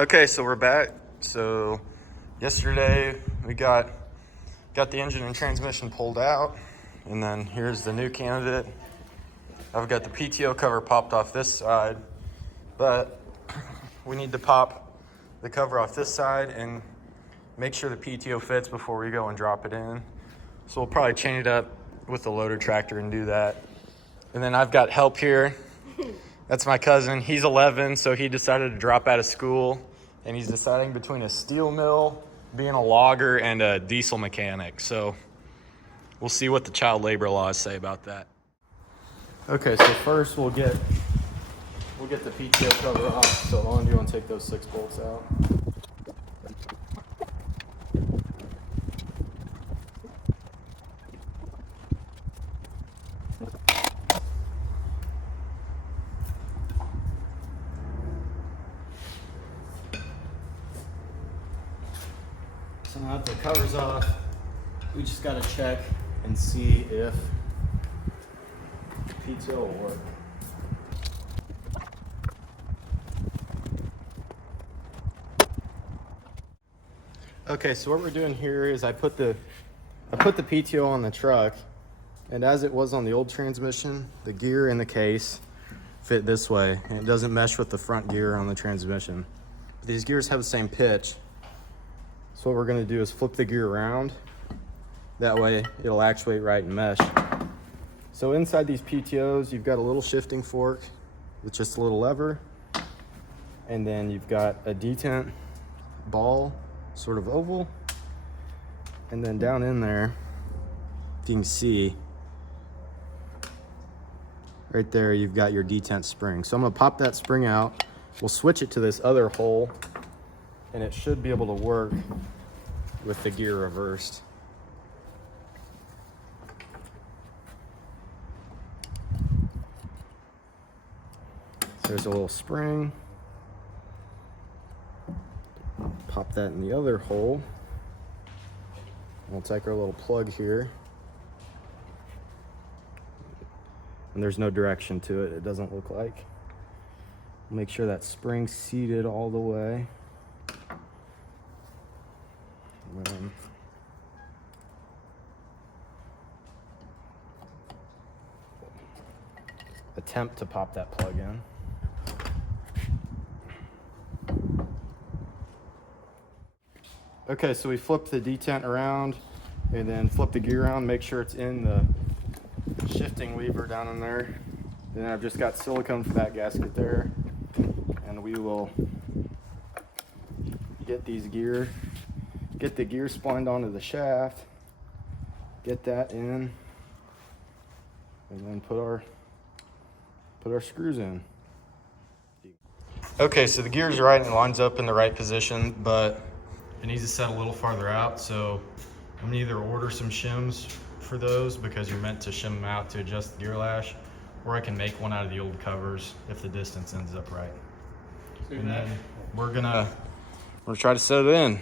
Okay, so we're back. So yesterday we got the engine and transmission pulled out, and then here's the new candidate. I've got the PTO cover popped off this side, but we need to pop the cover off this side and make sure the PTO fits before we go and drop it in. So we'll probably chain it up with the loader tractor and do that. And then I've got help here. That's my cousin. He's 11, so he decided to drop out of school, and he's deciding between a steel mill, being a logger, and a diesel mechanic. So we'll see what the child labor laws say about that. Okay, so first we'll get the PTO cover off. So Owen, do you want to take those 6 bolts out? So now that the cover's off, we just got to check and see if the PTO will work. Okay, so what we're doing here is I put the PTO on the truck, and as it was on the old transmission, the gear in the case fit this way, and it doesn't mesh with the front gear on the transmission. But these gears have the same pitch. So what we're gonna do is flip the gear around. That way it'll actuate right and mesh. So inside these PTOs, you've got a little shifting fork with just a little lever. And then you've got a detent ball, sort of oval. And then down in there, if you can see, right there, you've got your detent spring. So I'm gonna pop that spring out. We'll switch it to this other hole, and it should be able to work with the gear reversed. So there's a little spring. Pop that in the other hole. We'll take our little plug here. And there's no direction to it, it doesn't look like. Make sure that spring's seated all the way. And then attempt to pop that plug in. Okay, so we flip the detent around and then flip the gear around, make sure it's in the shifting lever down in there. Then I've just got silicone for that gasket there, and we will get the gear splined onto the shaft, get that in, and then put our screws in. Okay, so the gear's right and it lines up in the right position, but it needs to set a little farther out. So I'm gonna either order some shims for those, because you're meant to shim them out to adjust the gear lash, or I can make one out of the old covers if the distance ends up right. And then we're gonna try to set it in.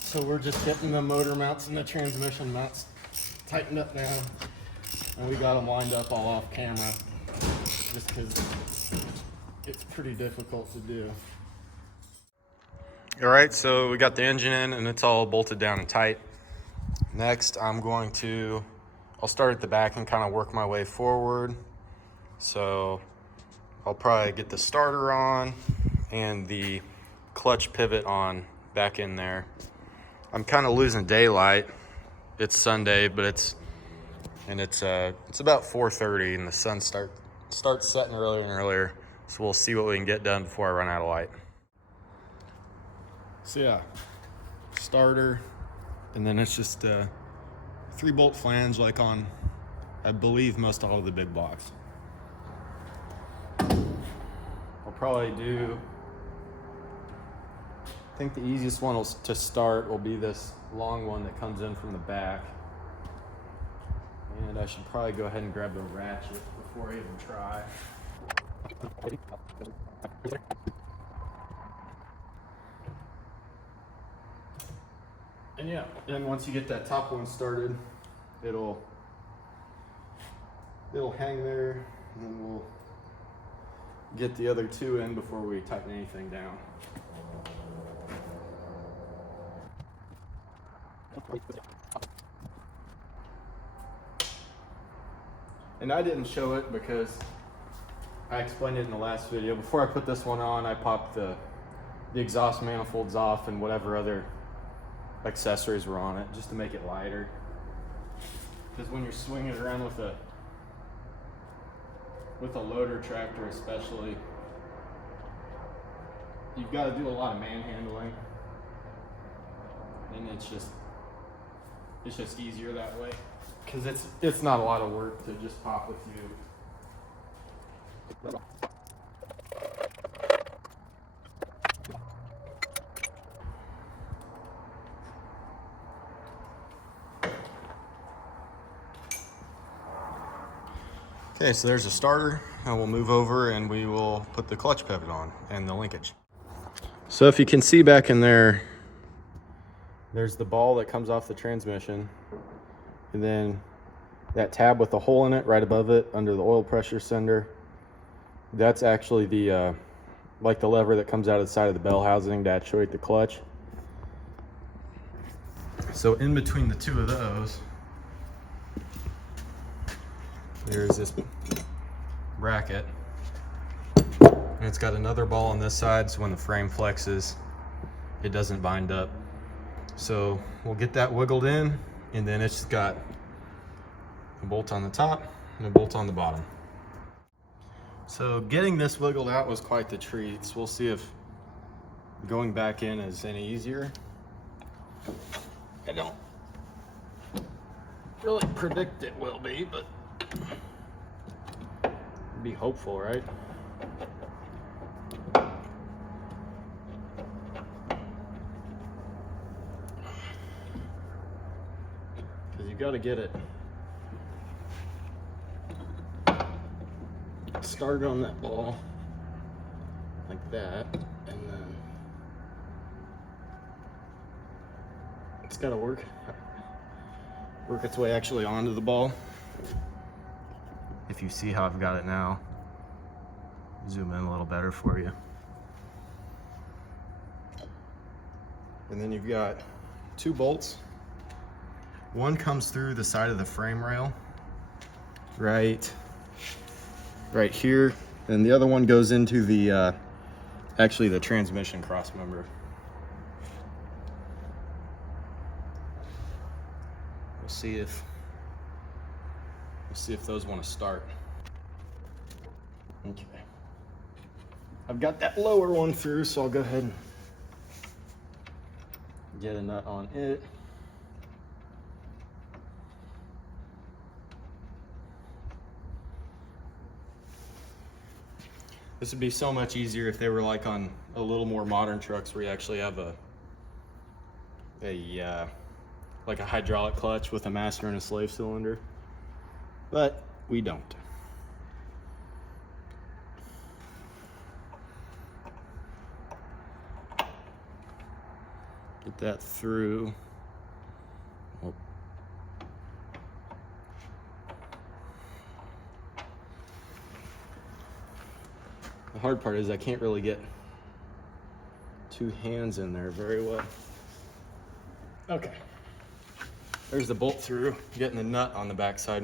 So we're just getting the motor mounts and the transmission mounts tightened up now, and we got them lined up all off camera, just because it's pretty difficult to do. All right, so we got the engine in and it's all bolted down and tight. Next, I'll start at the back and kind of work my way forward. So I'll probably get the starter on and the clutch pivot on back in there. I'm kind of losing daylight. It's Sunday, but it's about 4:30 and the sun starts setting earlier and earlier. So we'll see what we can get done before I run out of light. So yeah, starter, and then it's just a 3-bolt flange like on, I believe, most all of the big blocks. I'll probably do think the easiest one to start will be this long one that comes in from the back. And I should probably go ahead and grab the ratchet before I even try. And yeah, and once you get that top one started, it'll hang there, and then we'll get the other two in before we tighten anything down. And I didn't show it because I explained it in the last video. Before I put this one on, I popped the exhaust manifolds off and whatever other accessories were on it, just to make it lighter. Because when you're swinging it around with a loader tractor especially, you've got to do a lot of manhandling, and it's just easier that way, because it's not a lot of work to just pop a few. Okay, so there's a starter, and we'll move over and we will put the clutch pivot on and the linkage. So if you can see back in there, there's the ball that comes off the transmission, and then that tab with the hole in it right above it under the oil pressure sender, that's actually the like the lever that comes out of the side of the bell housing to actuate the clutch. So in between the two of those, there's this bracket, and it's got another ball on this side, so when the frame flexes, it doesn't bind up. So we'll get that wiggled in, and then it's got a bolt on the top and a bolt on the bottom. So getting this wiggled out was quite the treat. So we'll see if going back in is any easier. I don't really predict it will be, but be hopeful, right? Because you got to get it started on that ball like that, and then it's got to work its way actually onto the ball. If you see how I've got it now, zoom in a little better for you. And then you've got two bolts. One comes through the side of the frame rail, right here, and the other one goes into the actually the transmission cross member. We'll see if those want to start. Okay. I've got that lower one through, so I'll go ahead and get a nut on it. This would be so much easier if they were like on a little more modern trucks where you actually have like a hydraulic clutch with a master and a slave cylinder. But we don't. Get that through. Oh. The hard part is I can't really get two hands in there very well. Okay. There's the bolt through. Getting the nut on the backside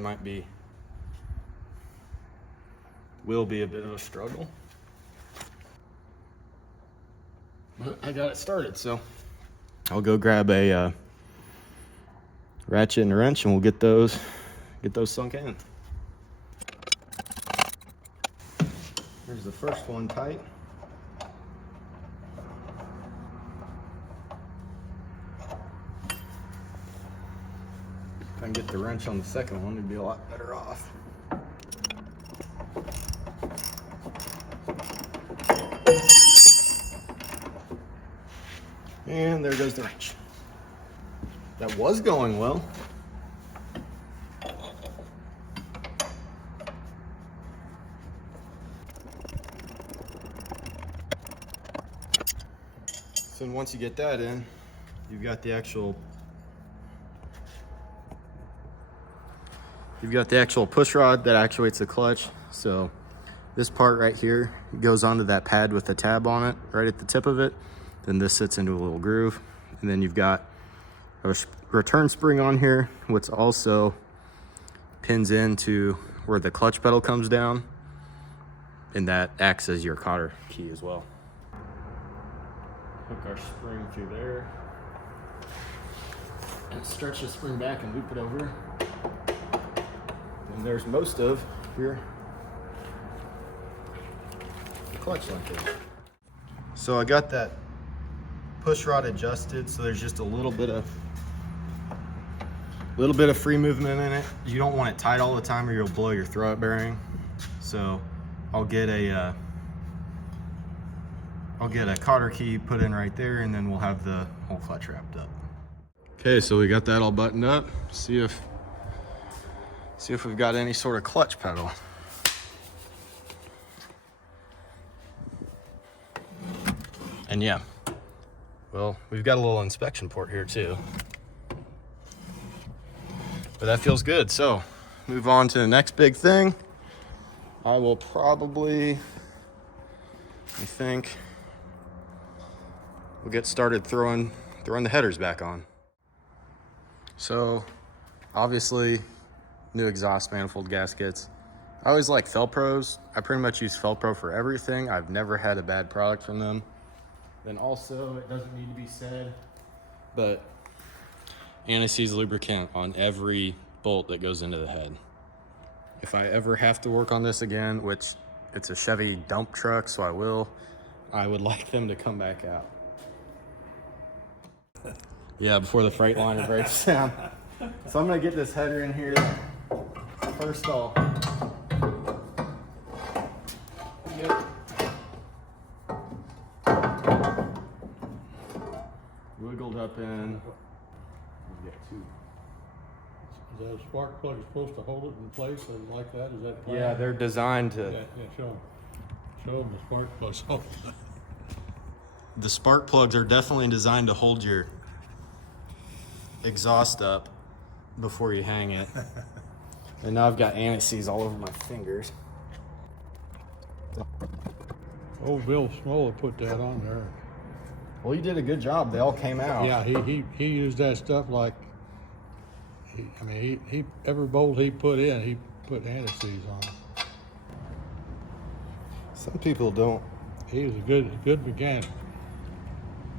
will be a bit of a struggle. But I got it started, so I'll go grab a ratchet and a wrench, and we'll get those sunk in. There's the first one tight. If I can get the wrench on the second one, it'd be a lot better off. And there goes the wrench. That was going well. So once you get that in, you've got the actual push rod that actuates the clutch. So this part right here goes onto that pad with the tab on it right at the tip of it. Then this sits into a little groove. And then you've got a return spring on here, which also pins into where the clutch pedal comes down. And that acts as your cotter key as well. Hook our spring through there. And stretch the spring back and loop it over. And there's most of your clutch linkage. So I got that push rod adjusted, so there's just a little bit of free movement in it. You don't want it tight all the time or you'll blow your throwout bearing. So I'll get a cotter key put in right there, and then we'll have the whole clutch wrapped up. Okay, so we got that all buttoned up. See if we've got any sort of clutch pedal. And yeah, well, we've got a little inspection port here too. But that feels good. So move on to the next big thing. I will probably, I think, we'll get started throwing the headers back on. So obviously new exhaust manifold gaskets. I always like Felpros. I pretty much use Felpro for everything. I've never had a bad product from them. Then also, it doesn't need to be said, but anti-seize lubricant on every bolt that goes into the head. If I ever have to work on this again, which it's a Chevy dump truck, so I would like them to come back out. Yeah, before the Freightliner breaks down. So I'm gonna get this header in here. First off, wiggled up in. Is that a spark plug supposed to hold it in place or like that? Is that plan? Yeah, they're designed to. Yeah, show them the spark plugs. The spark plugs are definitely designed to hold your exhaust up before you hang it. And now I've got anti-seize all over my fingers. Old Bill Smoller put that on there. Well, you did a good job. They all came out. Yeah, he used that stuff like. He every bolt he put in, he put anti-seize on. Some people don't. He was a good mechanic.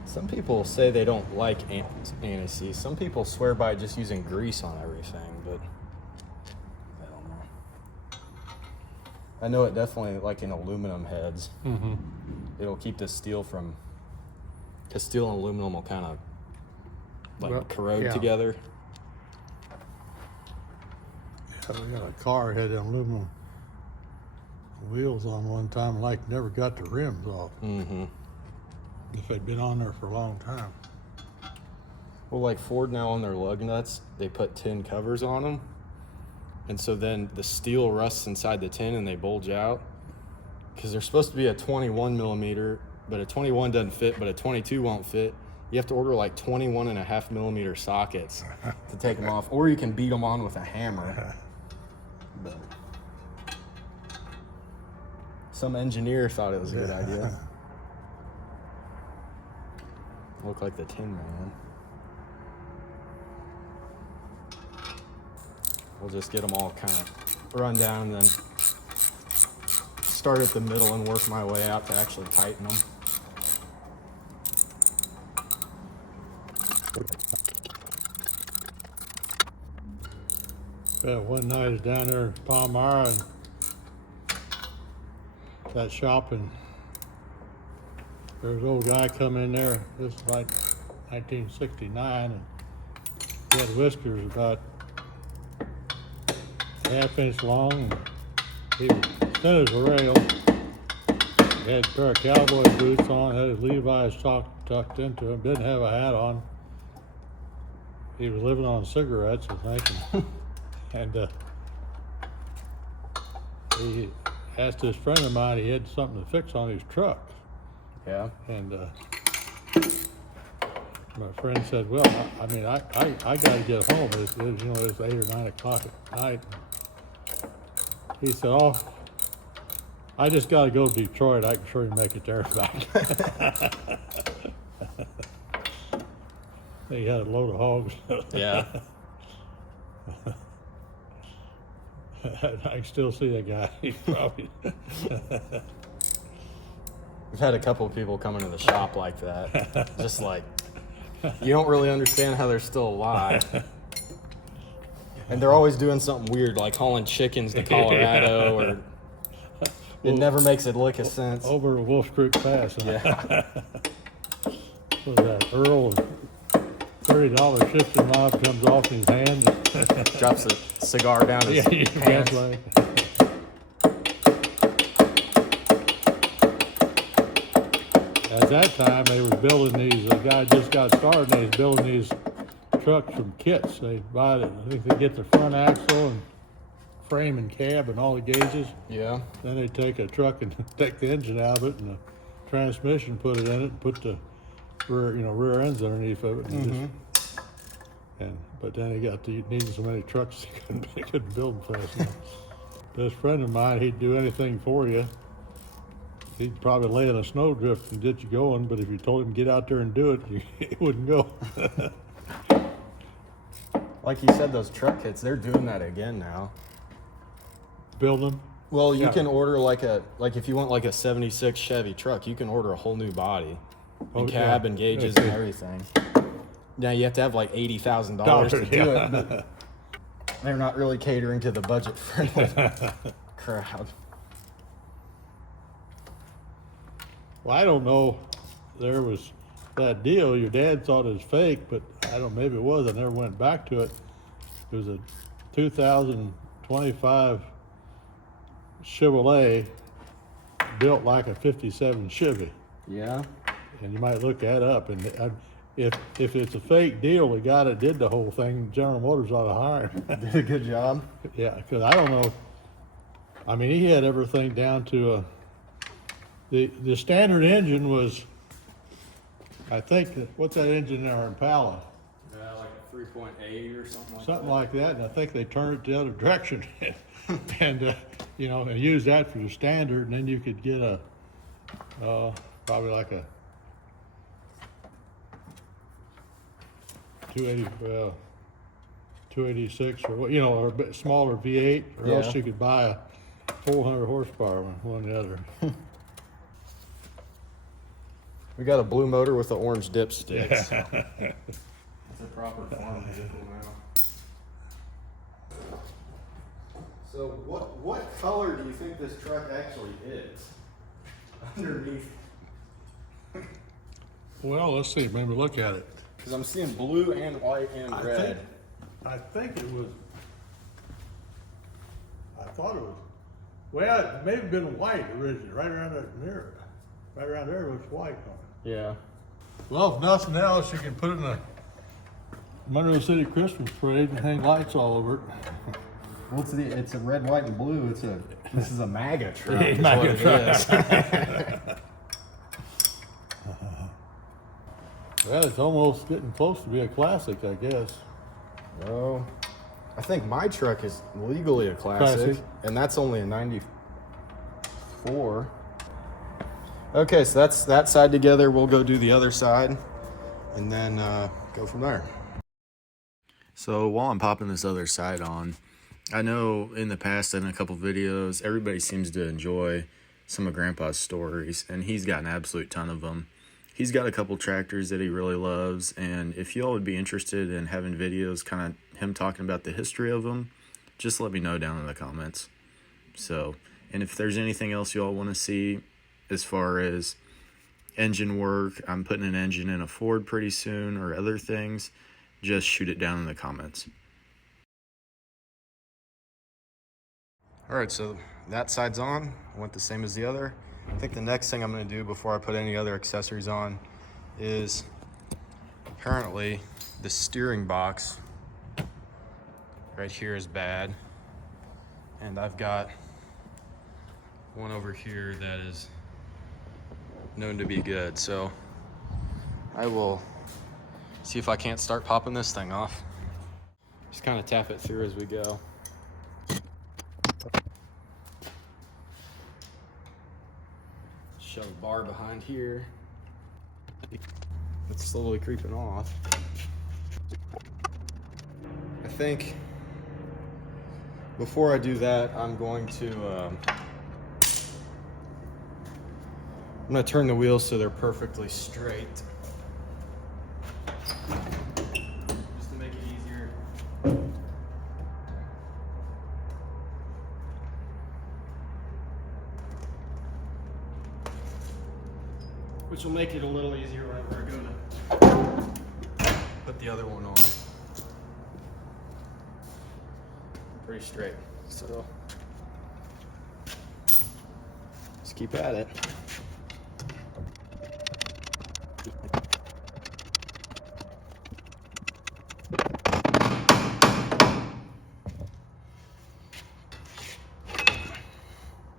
Some people say they don't like anti-seize. Some people swear by just using grease on everything, but I don't know. I know it definitely, like in aluminum heads, it'll keep the steel from, because steel and aluminum will kind of like corrode together. Yeah, we got a car had them aluminum wheels on one time, like never got the rims off. If they'd been on there for a long time. Well, like Ford now on their lug nuts, they put tin covers on them. And so then the steel rusts inside the tin and they bulge out. Because they're supposed to be a 21 millimeter, but a 21 doesn't fit, but a 22 won't fit. You have to order like 21.5 millimeter sockets to take them off, or you can beat them on with a hammer. But some engineer thought it was a good idea. Look like the Tin Man. We'll just get them all kind of run down and then start at the middle and work my way out to actually tighten them. Yeah, one night I was down there in Palmyra and that shop, and there was an old guy come in there. This was like 1969, and he had whiskers about ½ inch long. And he was thin as a rail. He had a pair of cowboy boots on, had his Levi's tucked into him, didn't have a hat on. He was living on cigarettes, I think. And he asked this friend of mine, he had something to fix on his truck. Yeah. And my friend said, well, I mean, I got to get home. It's 8 or 9 o'clock at night. He said, oh, I just got to go to Detroit. I can sure make it there and back. He had a load of hogs. Yeah. I can still see that guy. He's probably. We've had a couple of people come into the shop like that. Just like, you don't really understand how they're still alive. And they're always doing something weird, like hauling chickens to Colorado, or it never makes a lick of sense. Over Wolf Creek Pass. Huh? Yeah. What was that? Earl, $30 shifting knob comes off in his hand. Drops a cigar down his pants. Like. At that time, they were building these. The guy just got started, and they was building these trucks from kits. They buy it. I think they get the front axle and frame and cab and all the gauges. Yeah. Then they take a truck and take the engine out of it and the transmission, put it in it, and put the rear ends underneath of it. And but then he got needing so many trucks he couldn't build them fast enough. This friend of mine, he'd do anything for you. He'd probably lay in a snowdrift and get you going, but if you told him to get out there and do it, he wouldn't go. Like you said, those truck kits, they're doing that again now. Build them? Well, you can order like if you want like a 76 Chevy truck, you can order a whole new body and cab and gauges and everything. Now you have to have like $80,000 to do it, but they're not really catering to the budget-friendly crowd. Well, I don't know. There was that deal. Your dad thought it was fake, but I don't know, maybe it was. I never went back to it. It was a 2025 Chevrolet built like a 57 Chevy. Yeah. And you might look that up. And if it's a fake deal, the guy that did the whole thing, General Motors ought to hire him. Did a good job. Yeah, because I don't know. I mean, he had everything down to the standard engine was, I think, what's that engine in our Impala? Like a 3.8 or something like Something like that, and I think they turned it the other direction, and and use that for the standard, and then you could get a probably like a 286 or or a bit smaller V8, or else you could buy a 400 horsepower one or the other. We got a blue motor with the orange dipsticks. Yeah. It's a proper farm vehicle now. So what color do you think this truck actually is? Underneath. Well, let's see. Maybe look at it. Because I'm seeing blue and white and red. I think it was. I thought it was. Well, it may have been white originally, right around that mirror. Right around there was white on it. Yeah. Well, if nothing else, you can put it in a Monroe City Christmas parade and hang lights all over it. Well, it's a red, white, and blue. This is a MAGA truck. Yeah, MAGA truck. Well, it's almost getting close to be a classic, I guess. Well, I think my truck is legally a classic. And that's only a 94. Okay, so that's that side together. We'll go do the other side and then go from there. So while I'm popping this other side on, I know in the past in a couple videos, everybody seems to enjoy some of Grandpa's stories, and he's got an absolute ton of them. He's got a couple tractors that he really loves, and if y'all would be interested in having videos, kind of him talking about the history of them, just let me know down in the comments. So, and if there's anything else y'all want to see as far as engine work, I'm putting an engine in a Ford pretty soon, or other things, just shoot it down in the comments. All right, so that side's on. I went the same as the other. I think the next thing I'm gonna do before I put any other accessories on is apparently the steering box right here is bad. And I've got one over here that is known to be good. So I will see if I can't start popping this thing off. Just kind of tap it through as we go. Shove a bar behind here. It's slowly creeping off. I think before I do that, I'm going to turn the wheels so they're perfectly straight. Just to make it easier. Which will make it a little easier whenever I go to put the other one on. Pretty straight, so just keep at it.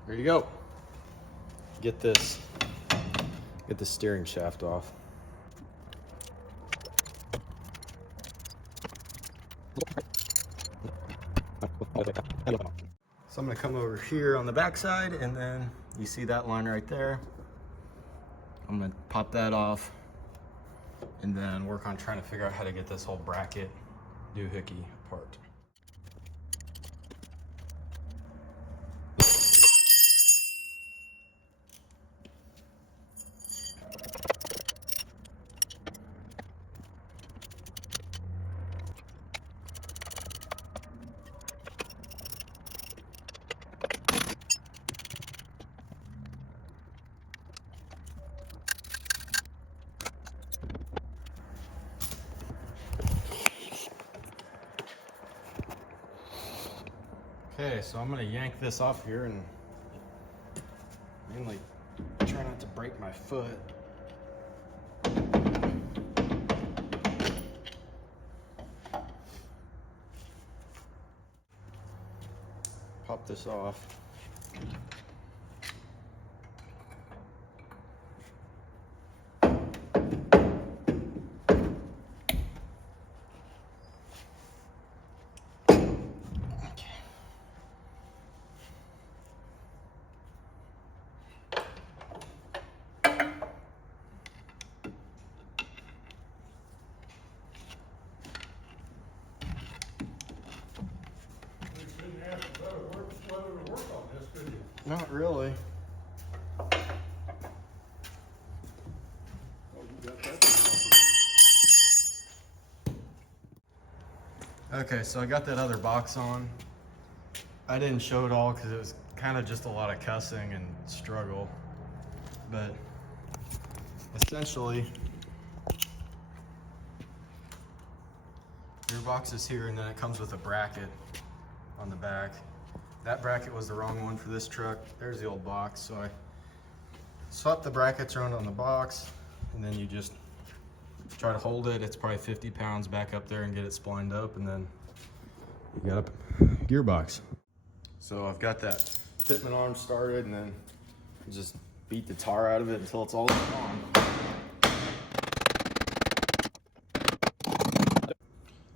There you go. Get the steering shaft off. So I'm gonna come over here on the back side, and then you see that line right there. I'm gonna pop that off and then work on trying to figure out how to get this whole bracket doohickey apart. Okay, so I'm gonna yank this off here and mainly try not to break my foot. Pop this off. Not really. Okay, so I got that other box on. I didn't show it all because it was kind of just a lot of cussing and struggle. But essentially, your box is here, and then it comes with a bracket on the back. That bracket was the wrong one for this truck. There's the old box. So I swapped the brackets around on the box, and then you just try to hold it. It's probably 50 pounds back up there and get it splined up, and then you got a gearbox. So I've got that fitment arm started, and then just beat the tar out of it until it's all gone.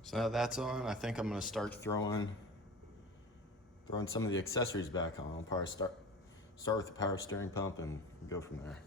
So now that's on, I think I'm gonna start throwing some of the accessories back on. I'll probably start with the power steering pump and go from there.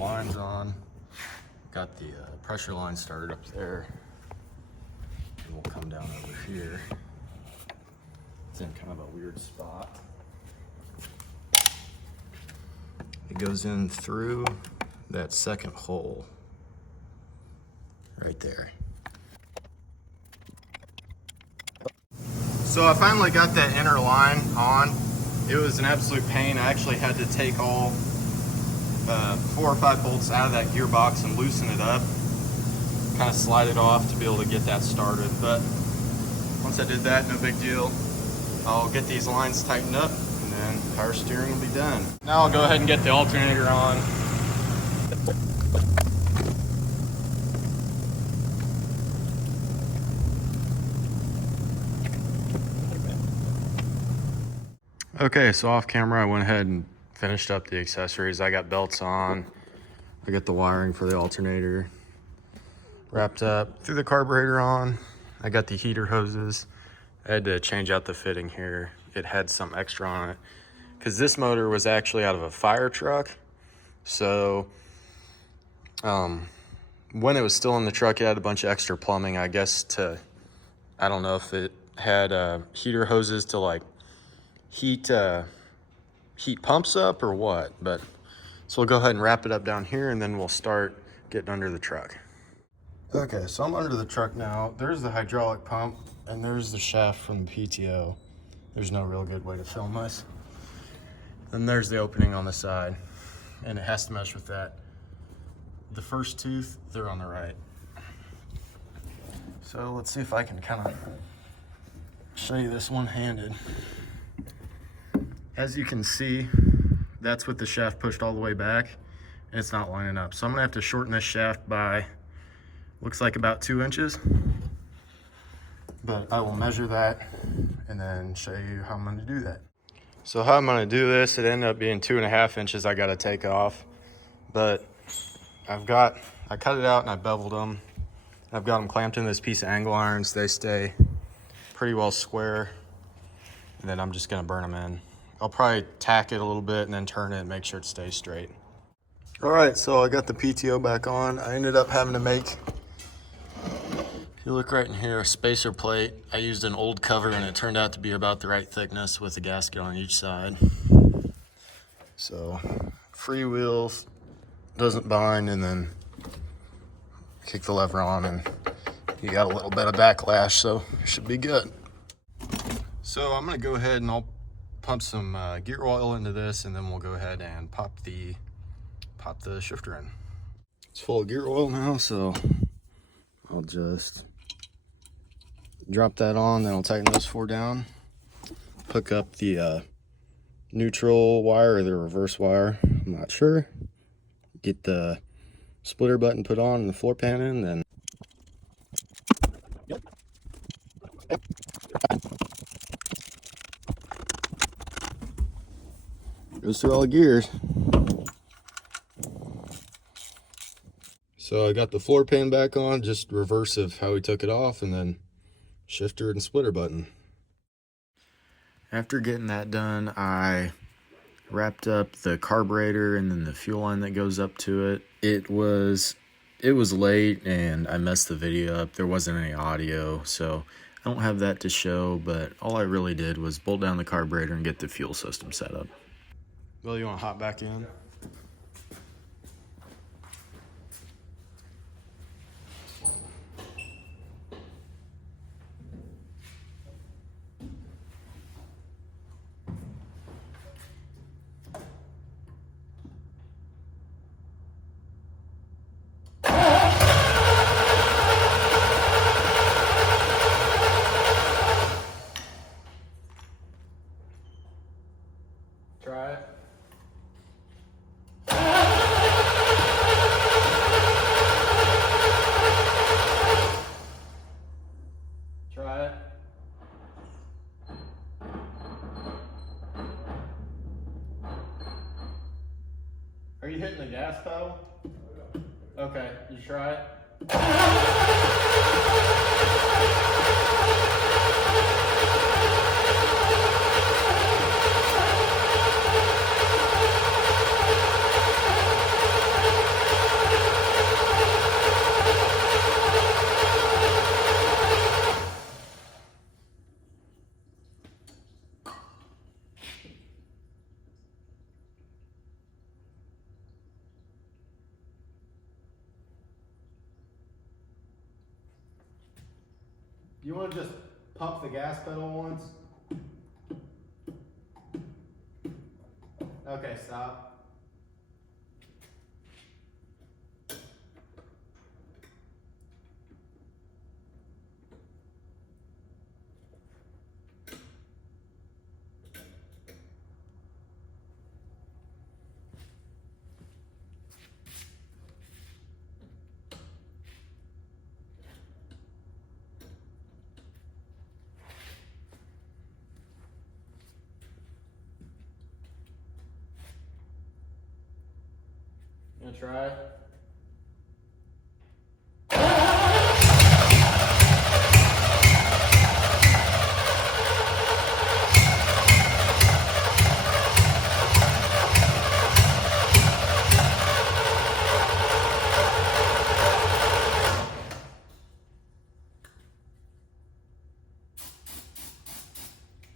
lines on. Got the pressure line started up there. And we'll come down over here. It's in kind of a weird spot. It goes in through that second hole right there. So I finally got that inner line on. It was an absolute pain. I actually had to take all 4 or 5 bolts out of that gearbox and loosen it up, kind of slide it off to be able to get that started. But once I did that, no big deal. I'll get these lines tightened up and then power steering will be done. Now I'll go ahead and get the alternator on. Okay, so off camera I went ahead and finished up the accessories. I got belts on. I got the wiring for the alternator wrapped up. Threw the carburetor on. I got the heater hoses. I had to change out the fitting here. It had some extra on it because this motor was actually out of a fire truck. So when it was still in the truck, it had a bunch of extra plumbing, I guess, I don't know if it had heater hoses to like heat pumps up or what, but so we'll go ahead and wrap it up down here and then we'll start getting under the truck. Okay, so I'm under the truck now. There's the hydraulic pump and there's the shaft from the PTO. There's no real good way to film this. Then there's the opening on the side and it has to mesh with that. The first tooth, they're on the right. So let's see if I can kind of show you this one-handed. As you can see, that's with the shaft pushed all the way back and it's not lining up. So I'm gonna have to shorten this shaft by, looks like about 2 inches. But I will measure that and then show you how I'm gonna do that. So how I'm gonna do this, it ended up being 2.5 inches I gotta take off. But I cut it out and I beveled them. I've got them clamped in this piece of angle irons. They stay pretty well square. And then I'm just gonna burn them in. I'll probably tack it a little bit and then turn it and make sure it stays straight. All right, so I got the PTO back on. I ended up having to make, if you look right in here, a spacer plate. I used an old cover and it turned out to be about the right thickness with a gasket on each side. So freewheels, doesn't bind, and then kick the lever on and you got a little bit of backlash, so it should be good. So I'm gonna go ahead and I'll pump some gear oil into this and then we'll go ahead and pop the shifter in. It's full of gear oil now, so I'll just drop that on, then I'll tighten those 4 down, hook up the neutral wire or the reverse wire, I'm not sure, get the splitter button put on and the floor pan in, then goes through all the gears. So I got the floor pan back on, just reverse of how we took it off, and then shifter and splitter button. After getting that done, I wrapped up the carburetor and then the fuel line that goes up to it. It was late and I messed the video up. There wasn't any audio, so I don't have that to show, but all I really did was bolt down the carburetor and get the fuel system set up. Well, you want to hop back in? Try it. Try it. Are you hitting the gas pedal? Okay, you try it. You want to just pump the gas pedal once? Okay, stop. You gonna try it?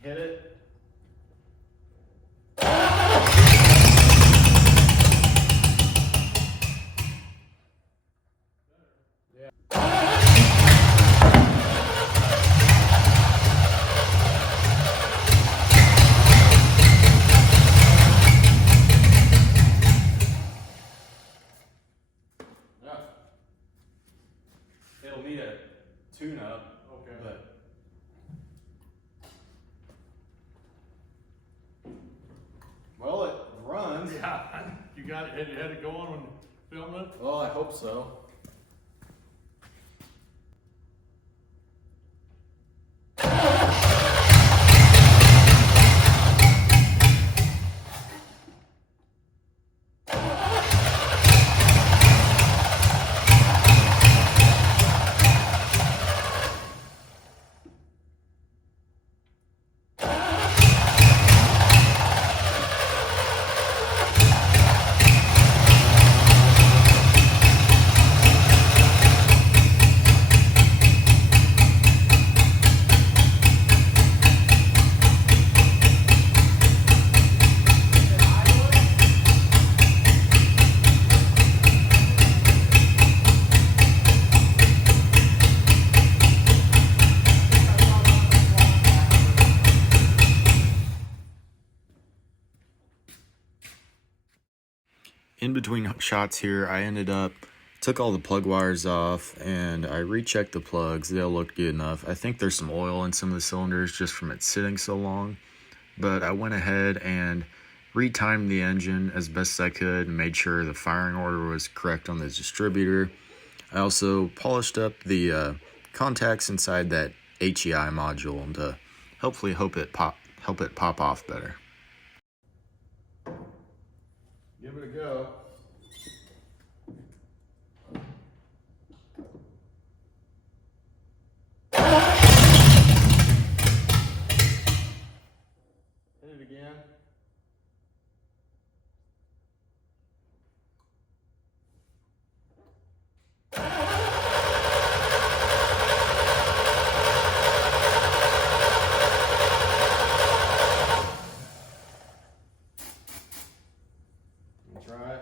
Hit it. It'll need a tune-up. Okay. But well, it runs. Yeah, you got it. You had it going when filming it. Well, I hope so. In between shots here, I took all the plug wires off and I rechecked the plugs. They all looked good enough. I think there's some oil in some of the cylinders just from it sitting so long. But I went ahead and retimed the engine as best as I could and made sure the firing order was correct on the distributor. I also polished up the contacts inside that HEI module to hopefully help it pop off better. Give it a go. Hit it again. Try it.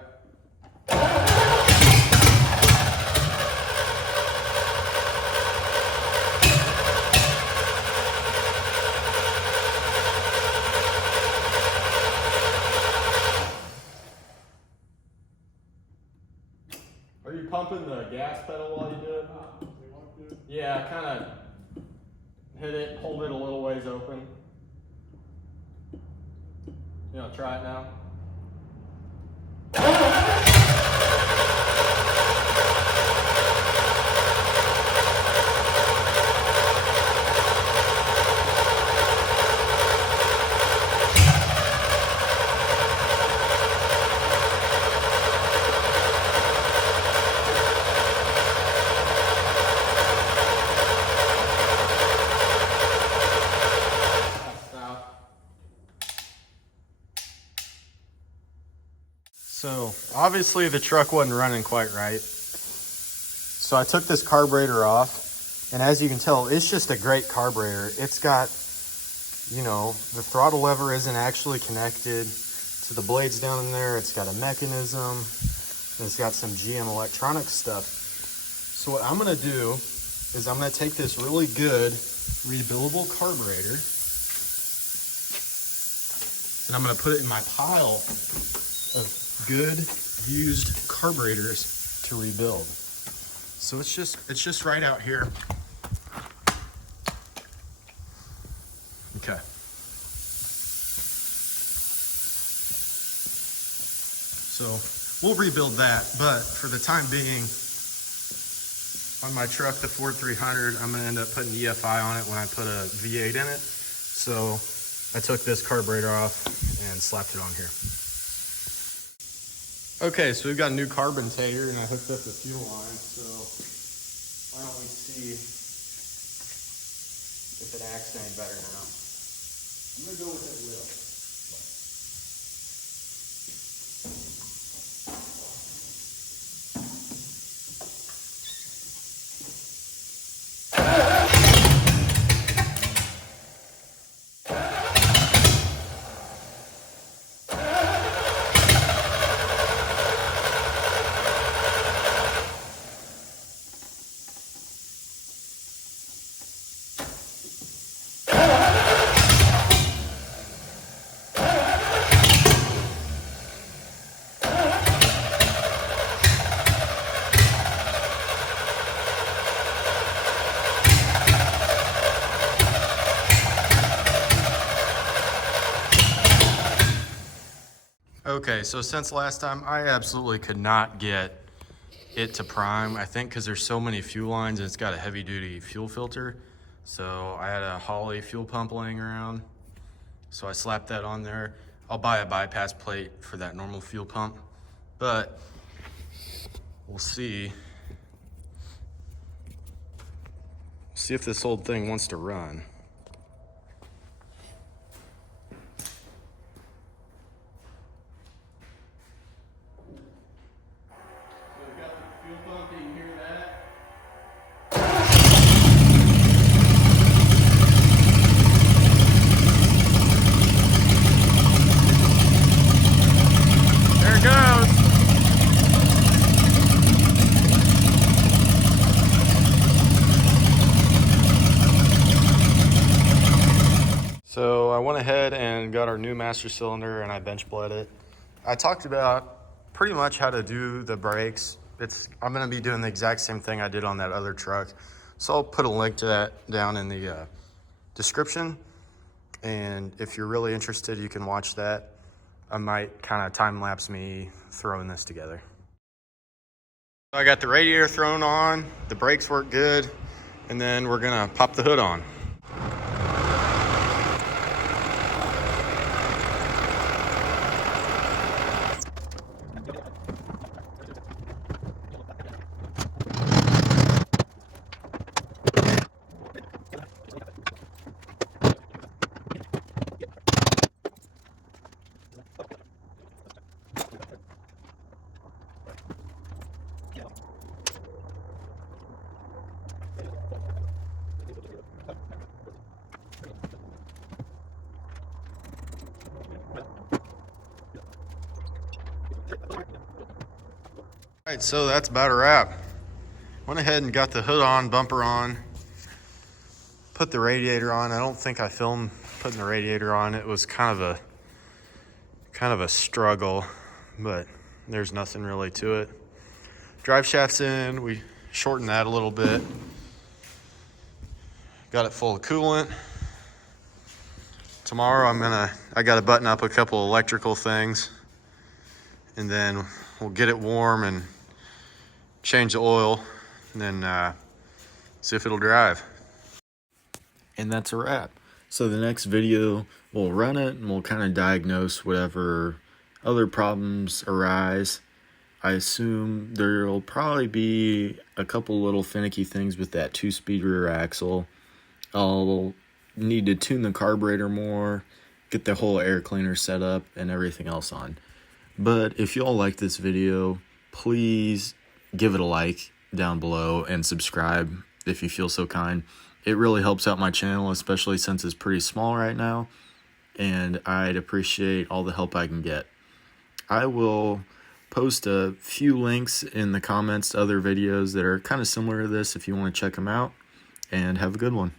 Are you pumping the gas pedal while you do it? Yeah, kind of hit it, hold it a little ways open. You know, try it now. So obviously the truck wasn't running quite right. So I took this carburetor off, and as you can tell, it's just a great carburetor. It's got, you know, the throttle lever isn't actually connected to the blades down in there. It's got a mechanism, and it's got some GM electronic stuff. So what I'm gonna do is I'm going to take this really good rebuildable carburetor and I'm going to put it in my pile of good used carburetors to rebuild. So it's just right out here. Okay. So we'll rebuild that, but for the time being, on my truck, the Ford 300, I'm gonna end up putting EFI on it when I put a V8 in it. So I took this carburetor off and slapped it on here. Okay, so we've got a new carburetor and I hooked up the fuel line. So why don't we see if it acts any better now. I'm gonna go with it wheel. Okay, so since last time, I absolutely could not get it to prime. I think because there's so many fuel lines and it's got a heavy duty fuel filter. So I had a Holley fuel pump laying around. So I slapped that on there. I'll buy a bypass plate for that normal fuel pump, but we'll see. See if this old thing wants to run. So I went ahead and got our new master cylinder and I bench bled it. I talked about pretty much how to do the brakes. I'm gonna be doing the exact same thing I did on that other truck. So I'll put a link to that down in the description. And if you're really interested, you can watch that. I might kind of time lapse me throwing this together. I got the radiator thrown on, the brakes work good, and then we're gonna pop the hood on. All right, so that's about a wrap. Went ahead and got the hood on, bumper on, put the radiator on. I don't think I filmed putting the radiator on. It was kind of a struggle, but there's nothing really to it. Drive shaft's in, we shortened that a little bit. Got it full of coolant. Tomorrow I gotta button up a couple electrical things and then we'll get it warm and change the oil and then see if it'll drive. And that's a wrap. So the next video, we'll run it and we'll kind of diagnose whatever other problems arise. I assume there'll probably be a couple little finicky things with that 2-speed rear axle. I'll need to tune the carburetor more, get the whole air cleaner set up and everything else on. But if y'all like this video, please give it a like down below and subscribe if you feel so kind. It really helps out my channel, especially since it's pretty small right now, and I'd appreciate all the help I can get. I will post a few links in the comments to other videos that are kind of similar to this if you want to check them out. and have a good one.